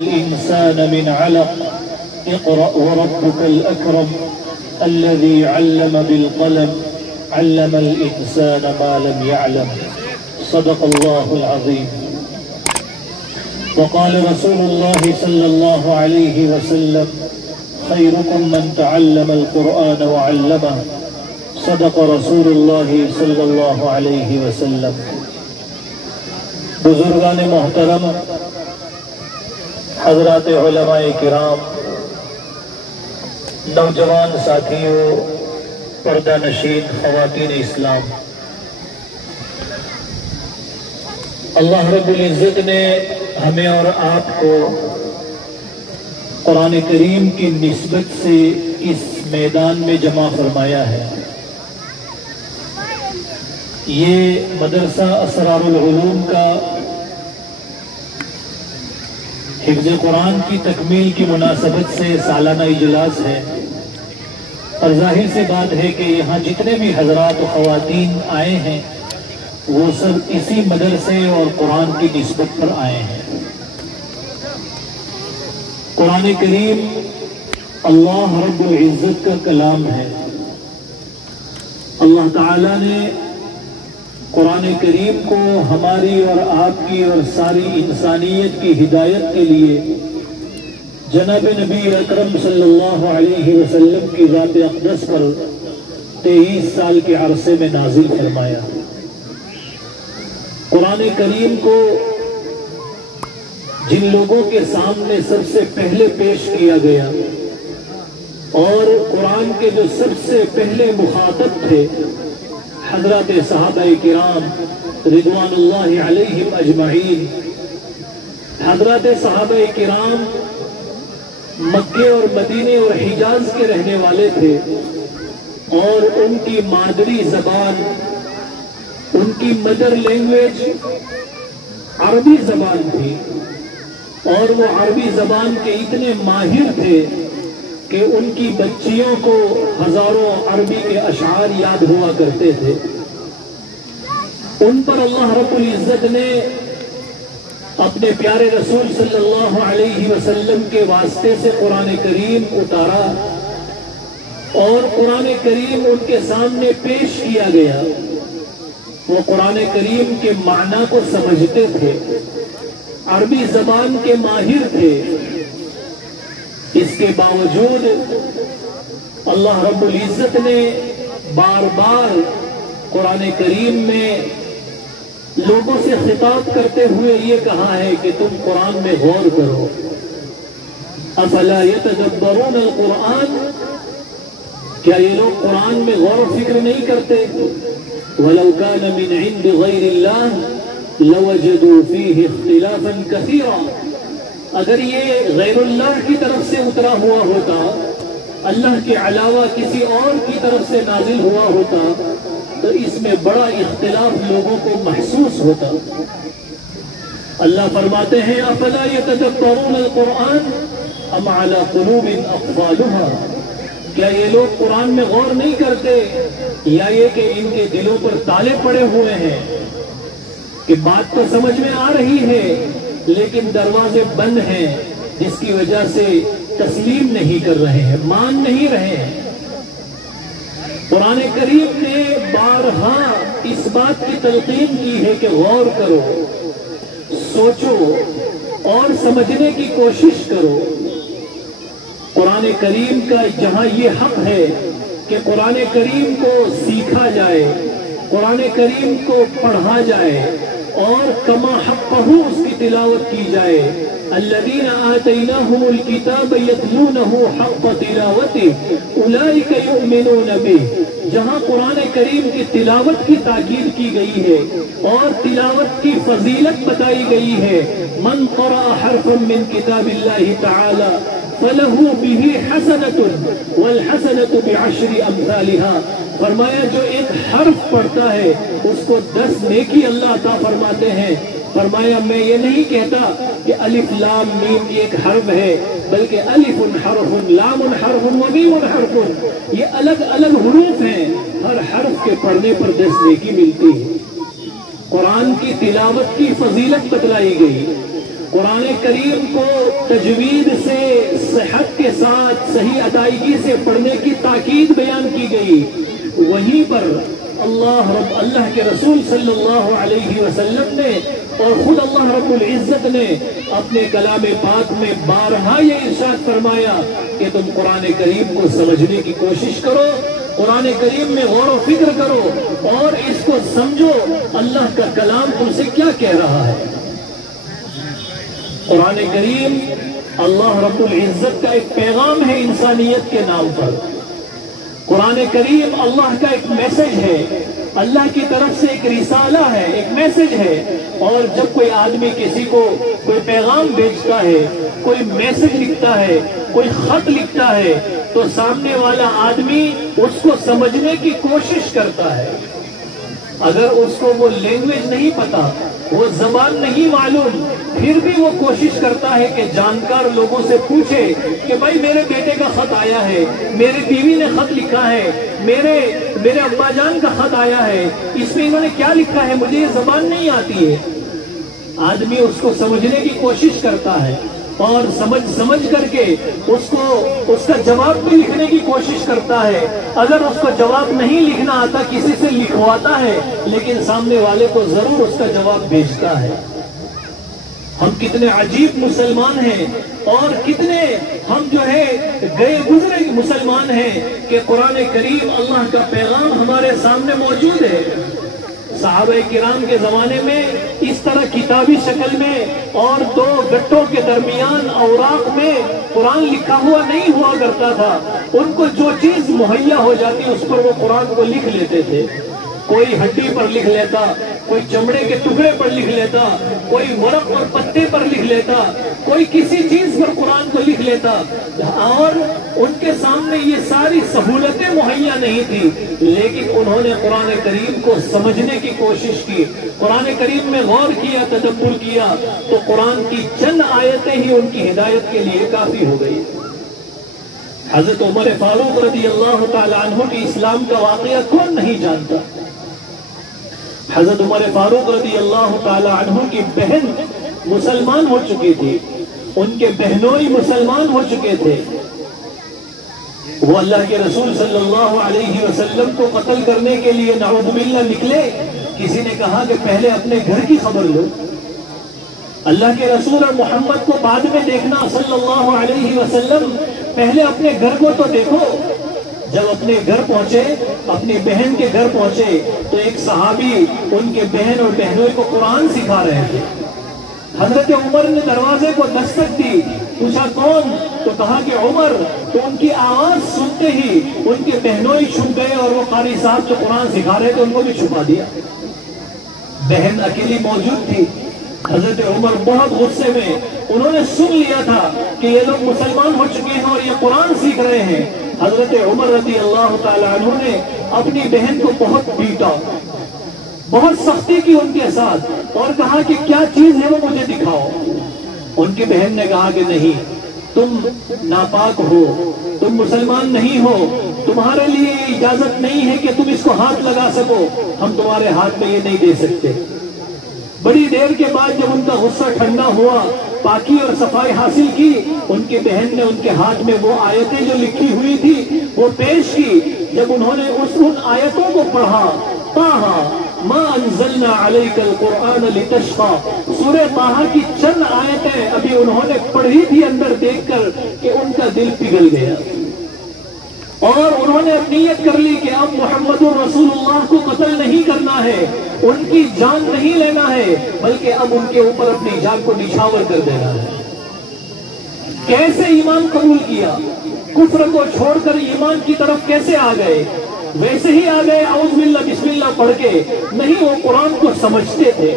الإنسان من علق اقرأ وربك الأكرم الذي علم بالقلم علم الإنسان ما لم يعلم صدق الله العظيم. وقال رسول الله صلى الله عليه وسلم خيركم من تعلم القرآن وعلمه صدق رسول الله صلى الله عليه وسلم. بزرگان محترم، حضرات علماء کرام، نوجوان ساتھیوں، پردہ نشین خواتین اسلام، اللہ رب العزت نے ہمیں اور آپ کو قرآن کریم کی نسبت سے اس میدان میں جمع فرمایا ہے. یہ مدرسہ اسرار العلوم کا حفظ قرآن کی تکمیل کی مناسبت سے سالانہ اجلاس ہے، اور ظاہر سی بات ہے کہ یہاں جتنے بھی حضرات و خواتین آئے ہیں وہ سب اسی مدرسے اور قرآن کی نسبت پر آئے ہیں. قرآن کریم اللہ رب العزت کا کلام ہے. اللہ تعالیٰ نے قرآن کریم کو ہماری اور آپ کی اور ساری انسانیت کی ہدایت کے لیے جناب نبی اکرم صلی اللہ علیہ وسلم کی ذات اقدس پر 23 سال کے عرصے میں نازل فرمایا. قرآن کریم کو جن لوگوں کے سامنے سب سے پہلے پیش کیا گیا اور قرآن کے جو سب سے پہلے مخاطب تھے حضرات صحابہ کرام رضوان اللہ علیہم اجمعین. حضرات صحابہ کرام مکے اور مدینے اور حجاز کے رہنے والے تھے، اور ان کی مادری زبان، ان کی مدر لینگویج عربی زبان تھی، اور وہ عربی زبان کے اتنے ماہر تھے کہ ان کی بچیوں کو ہزاروں عربی کے اشعار یاد ہوا کرتے تھے. ان پر اللہ رب العزت نے اپنے پیارے رسول صلی اللہ علیہ وسلم کے واسطے سے قرآن کریم اتارا، اور قرآن کریم ان کے سامنے پیش کیا گیا. وہ قرآن کریم کے معنی کو سمجھتے تھے، عربی زبان کے ماہر تھے. اس کے باوجود اللہ رب العزت نے بار بار قرآن کریم میں لوگوں سے خطاب کرتے ہوئے یہ کہا ہے کہ تم قرآن میں غور کرو. افلا یتدبرون القرآن، کیا یہ لوگ قرآن میں غور و فکر نہیں کرتے؟ وَلَوْ كَانَ مِنْ عِنْدِ غَيْرِ اللَّهِ لَوَجَدُوا فِيهِ اخْتِلَافًا كَثِيرًا. اگر یہ غیر اللہ کی طرف سے اترا ہوا ہوتا، اللہ کے علاوہ کسی اور کی طرف سے نازل ہوا ہوتا، تو اس میں بڑا اختلاف لوگوں کو محسوس ہوتا. اللہ فرماتے ہیں افلا یتدبرون القرآن ام علی قلوب اقفالها، کیا یہ لوگ قرآن میں غور نہیں کرتے، یا یہ کہ ان کے دلوں پر تالے پڑے ہوئے ہیں کہ بات تو سمجھ میں آ رہی ہے لیکن دروازے بند ہیں، جس کی وجہ سے تسلیم نہیں کر رہے ہیں، مان نہیں رہے ہیں. قرآن کریم نے بارہا اس بات کی تلقین کی ہے کہ غور کرو، سوچو اور سمجھنے کی کوشش کرو. قرآن کریم کا جہاں یہ حق ہے کہ قرآن کریم کو سیکھا جائے، قرآن کریم کو پڑھا جائے اور کما حقہ اس کی تلاوت کی جائے. الذین آتیناہم الکتاب یتلونہ حق تلاوتہ اولئک یؤمنون بہ، جہاں قرآن کریم کی تلاوت کی تاکید کی گئی ہے اور تلاوت کی فضیلت بتائی گئی ہے. من قرأ حرفا من کتاب اللہ تعالی فلہ بہ حسنۃ والحسنۃ بعشر امثالها. فرمایا جو ایک حرف پڑھتا ہے اس کو 10 نیکی اللہ عطا فرماتے ہیں. فرمایا میں یہ نہیں کہتا کہ الف لام میم ایک حرف ہے، بلکہ الف حرف، لام حرف و میم حرف، یہ الگ الگ حروف ہیں، ہر حرف کے پڑھنے پر 10 نیکی ملتی ہے. قرآن کی تلاوت کی فضیلت بتلائی گئی. قرآن کریم کو تجوید سے صحت کے ساتھ صحیح ادائیگی سے پڑھنے کی تاکید بیان کی گئی، وہیں پر اللہ کے رسول صلی اللہ علیہ وسلم نے اور خود اللہ رب العزت نے اپنے کلام پاک میں بارہا یہ ارشاد فرمایا کہ تم قرآن کریم کو سمجھنے کی کوشش کرو، قرآن کریم میں غور و فکر کرو اور اس کو سمجھو اللہ کا کلام تم سے کیا کہہ رہا ہے۔ قرآن کریم اللہ رب العزت کا ایک پیغام ہے انسانیت کے نام پر۔ قرآن کریم اللہ کا ایک میسج ہے، اللہ کی طرف سے ایک رسالہ ہے، ایک میسج ہے۔ اور جب کوئی آدمی کسی کو کوئی پیغام بھیجتا ہے، کوئی میسج لکھتا ہے، کوئی خط لکھتا ہے، تو سامنے والا آدمی اس کو سمجھنے کی کوشش کرتا ہے۔ اگر اس کو وہ لینگویج نہیں پتا، وہ زبان نہیں معلوم، پھر بھی وہ کوشش کرتا ہے کہ جانکار لوگوں سے پوچھے کہ بھائی میرے بیٹے کا خط آیا ہے، میری بیوی نے خط لکھا ہے، میرے ابا جان کا خط آیا ہے، اس میں انہوں نے کیا لکھا ہے، مجھے یہ زبان نہیں آتی ہے۔ آدمی اس کو سمجھنے کی کوشش کرتا ہے اور سمجھ کر کے اس کا جواب بھی لکھنے کی کوشش کرتا ہے۔ اگر اس کو جواب نہیں لکھنا آتا کسی سے لکھواتا ہے، لیکن سامنے والے کو ضرور اس کا جواب بھیجتا ہے۔ ہم کتنے عجیب مسلمان ہیں اور کتنے ہم جو ہے گئے گزرے مسلمان ہیں کہ قرآن کریم اللہ کا پیغام ہمارے سامنے موجود ہے۔ صحابہ کرام کے زمانے میں اس طرح کتابی شکل میں اور دو گٹوں کے درمیان اوراق میں قرآن لکھا ہوا نہیں ہوا کرتا تھا۔ ان کو جو چیز مہیا ہو جاتی اس پر وہ قرآن کو لکھ لیتے تھے۔ کوئی ہڈی پر لکھ لیتا، کوئی چمڑے کے ٹکڑے پر لکھ لیتا، کوئی ورق اور پتے پر لکھ لیتا، کوئی کسی چیز پر قرآن کو لکھ لیتا۔ اور ان کے سامنے یہ ساری سہولتیں مہیا نہیں تھی، لیکن انہوں نے قرآن کریم کو سمجھنے کی کوشش کی، قرآن کریم میں غور کیا، تدبر کیا، تو قرآن کی چند آیتیں ہی ان کی ہدایت کے لیے کافی ہو گئی۔ حضرت عمر فاروق رضی اللہ تعالی عنہ کی اسلام کا واقعہ کون نہیں جانتا؟ حضرت عمر فاروق رضی اللہ تعالی عنہ کی بہن مسلمان ہو چکی تھی، ان کے بہنوئی مسلمان ہو چکے تھے۔ وہ اللہ کے رسول صلی اللہ علیہ وسلم کو قتل کرنے کے لیے نعوذ باللہ نکلے۔ کسی نے کہا کہ پہلے اپنے گھر کی خبر لو، اللہ کے رسول اور محمد کو بعد میں دیکھنا صلی اللہ علیہ وسلم، پہلے اپنے گھر کو تو دیکھو۔ جب اپنے گھر پہنچے، اپنی بہن کے گھر پہنچے، تو ایک صحابی ان کے بہن اور بہنوں کو قرآن سکھا رہے تھے۔ حضرت عمر نے دروازے کو دستک دی، پوچھا کون؟ تو کہا کہ عمر۔ تو ان کی آواز سنتے ہی ان کے بہنوئی چھپ گئے اور وہ قاری صاحب جو قرآن سکھا رہے تھے ان کو بھی چھپا دیا۔ بہن اکیلی موجود تھی۔ حضرت عمر بہت غصے میں، انہوں نے سن لیا تھا کہ یہ لوگ مسلمان ہو چکے ہیں اور یہ قرآن سیکھ رہے ہیں۔ حضرت عمر رضی اللہ تعالی عنہ نے اپنی بہن کو بہت پیٹا، بہت سختی کی ان کے ساتھ، اور کہا کہ کیا چیز ہے وہ مجھے دکھاؤ۔ ان کی بہن نے کہا کہ نہیں، تم ناپاک ہو، تم مسلمان نہیں ہو، تمہارے لیے اجازت نہیں ہے کہ تم اس کو ہاتھ لگا سکو، ہم تمہارے ہاتھ میں یہ نہیں دے سکتے۔ بڑی دیر کے بعد جب ان کا غصہ ٹھنڈا ہوا، پاکی اور صفائی حاصل کی، ان کی بہن نے ان کے ہاتھ میں وہ آیتیں جو لکھی ہوئی تھی وہ پیش کی۔ جب انہوں نے ان آیتوں کو پڑھا، طٰہ ما انزلنا علیک القرآن لتشقى، سورہ طٰہ کی چند آیتیں ابھی انہوں نے پڑھی تھی اندر دیکھ کر کہ ان کا دل پگھل گیا، اور انہوں نے نیت کر لی کہ اب محمد رسول اللہ کو قتل نہیں کرنا ہے، ان کی جان نہیں لینا ہے، بلکہ اب ان کے اوپر اپنی جان کو نچھاور کر دینا ہے۔ کیسے ایمان قبول کیا، کفر کو چھوڑ کر ایمان کی طرف کیسے آ گئے؟ ویسے ہی آ گئے اعوذ باللہ بسم اللہ پڑھ کے نہیں، وہ قرآن کو سمجھتے تھے،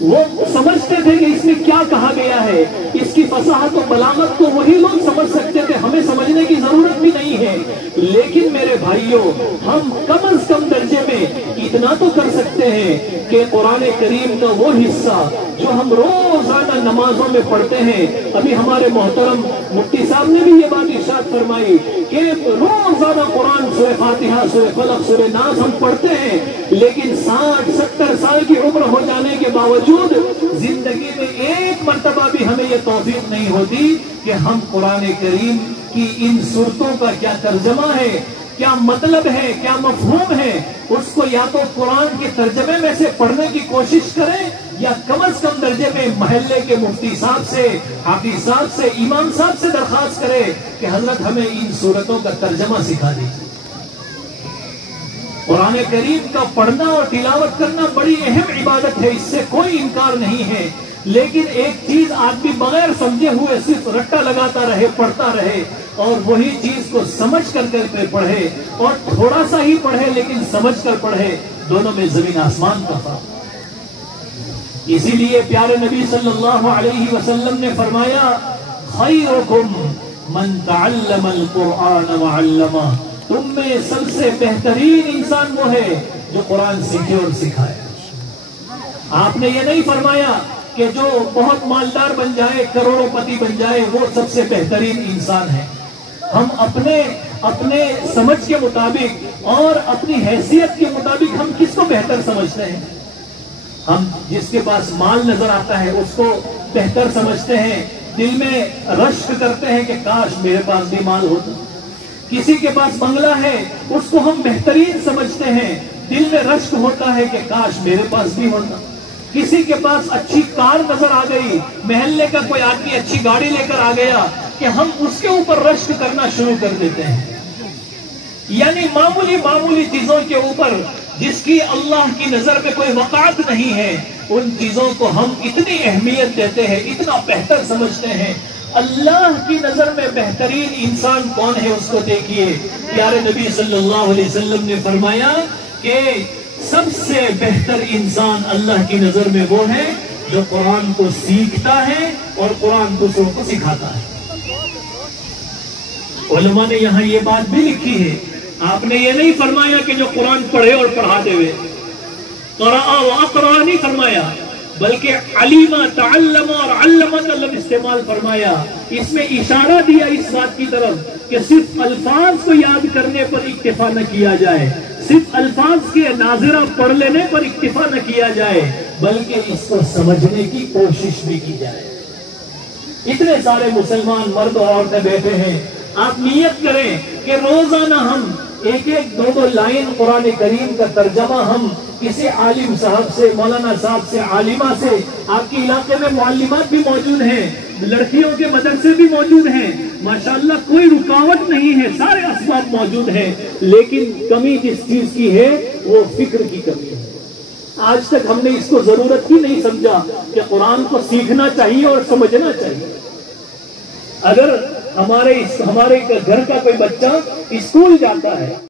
وہ سمجھتے تھے کہ اس میں کیا کہا گیا ہے، اس کی فصاحت و بلاغت کو وہی لوگ سمجھ سکتے تھے، ہمیں سمجھنے کی ضرورت بھی نہیں ہے۔ لیکن میرے بھائیوں، ہم کم از کم درجے میں اتنا تو کر سکتے ہیں کہ قرآن کریم کا وہ حصہ جو ہم روزانہ نمازوں میں پڑھتے ہیں. ابھی ہمارے محترم مفتی صاحب نے بھی یہ بات ارشاد فرمائی کہ روزانہ قرآن سورہ فاتحہ، سورہ فلق، سورہ ناس ہم پڑھتے ہیں، لیکن 60-70 سال کی عمر ہو جانے کے باوجود زندگی میں ایک مرتبہ بھی ہمیں یہ توفیق نہیں ہوتی کہ ہم قرآن کریم کی ان صورتوں کا کیا ترجمہ ہے، کیا مطلب ہے، کیا مفہوم ہے، اس کو یا تو قرآن کے ترجمے میں سے پڑھنے کی کوشش کریں یا کم از کم درجے میں محلے کے مفتی صاحب سے، حافظ صاحب سے، امام صاحب سے درخواست کریں کہ حضرت ہمیں ان صورتوں کا ترجمہ سکھا دیجیے. قرآن کریم کا پڑھنا اور تلاوت کرنا بڑی اہم عبادت ہے، اس سے کوئی انکار نہیں ہے، لیکن ایک چیز آدمی بغیر سمجھے ہوئے صرف رٹا لگاتا رہے، پڑھتا رہے، اور وہی چیز کو سمجھ کر پڑھے، اور تھوڑا سا ہی پڑھے لیکن سمجھ کر پڑھے، دونوں میں زمین آسمان کا فرق. اسی لیے پیارے نبی صلی اللہ علیہ وسلم نے فرمایا خیرکم من تعلم القرآن وعلمہ، تم میں سب سے بہترین انسان وہ ہے جو قرآن سیکھے اور سکھائے. آپ نے یہ نہیں فرمایا کہ جو بہت مالدار بن جائے، کروڑوں پتی بن جائے، وہ سب سے بہترین انسان ہے. ہم اپنے سمجھ کے مطابق اور اپنی حیثیت کے مطابق ہم کس کو بہتر سمجھتے ہیں؟ ہم جس کے پاس مال نظر آتا ہے اس کو بہتر سمجھتے ہیں، دل میں رشک کرتے ہیں کہ کاش میرے پاس بھی مال ہوتا. کسی کے پاس بنگلہ ہے اس کو ہم بہترین سمجھتے ہیں، دل میں رشک ہوتا ہے کہ کاش میرے پاس بھی ہوتا. کسی کے پاس اچھی کار نظر آ گئی، محلے کا کوئی آدمی اچھی گاڑی لے کر آ گیا کہ ہم اس کے اوپر رشک کرنا شروع کر دیتے ہیں. یعنی معمولی چیزوں کے اوپر جس کی اللہ کی نظر میں کوئی وقعت نہیں ہے، ان چیزوں کو ہم اتنی اہمیت دیتے ہیں، اتنا بہتر سمجھتے ہیں. اللہ کی نظر میں بہترین انسان کون ہے اس کو دیکھیے. پیارے نبی صلی اللہ علیہ وسلم نے فرمایا کہ سب سے بہتر انسان اللہ کی نظر میں وہ ہے جو قرآن کو سیکھتا ہے اور قرآن دوسروں کو سکھاتا ہے. علماء نے یہاں یہ بات بھی لکھی ہے، آپ نے یہ نہیں فرمایا کہ جو قرآن پڑھے اور پڑھا دے ہوئے، قرأ و اقرأ نہیں فرمایا، بلکہ علم، تعلم اور علم کا لفظ استعمال فرمایا. اس میں اشارہ دیا اس بات کی طرف کہ صرف الفاظ کو یاد کرنے پر اکتفا نہ کیا جائے، صرف الفاظ کے ناظرہ پڑھ لینے پر اکتفا نہ کیا جائے، بلکہ اس کو سمجھنے کی کوشش بھی کی جائے. اتنے سارے مسلمان مرد اور عورتیں بیٹھے ہیں، آپ نیت کریں کہ روزانہ ہم ایک دو لائن قرآن کریم کا ترجمہ ہم کسی عالم صاحب سے، مولانا صاحب سے، عالمہ سے، آپ کے علاقے میں معلمات بھی موجود ہیں، لڑکیوں کے مدرسے بھی موجود ہیں، ماشاءاللہ کوئی رکاوٹ نہیں ہے، سارے اسباب موجود ہیں، لیکن کمی جس چیز کی ہے وہ فکر کی کمی ہے. آج تک ہم نے اس کو ضرورت ہی نہیں سمجھا کہ قرآن کو سیکھنا چاہیے اور سمجھنا چاہیے. اگر ہمارے گھر کا کوئی بچہ اسکول جاتا ہے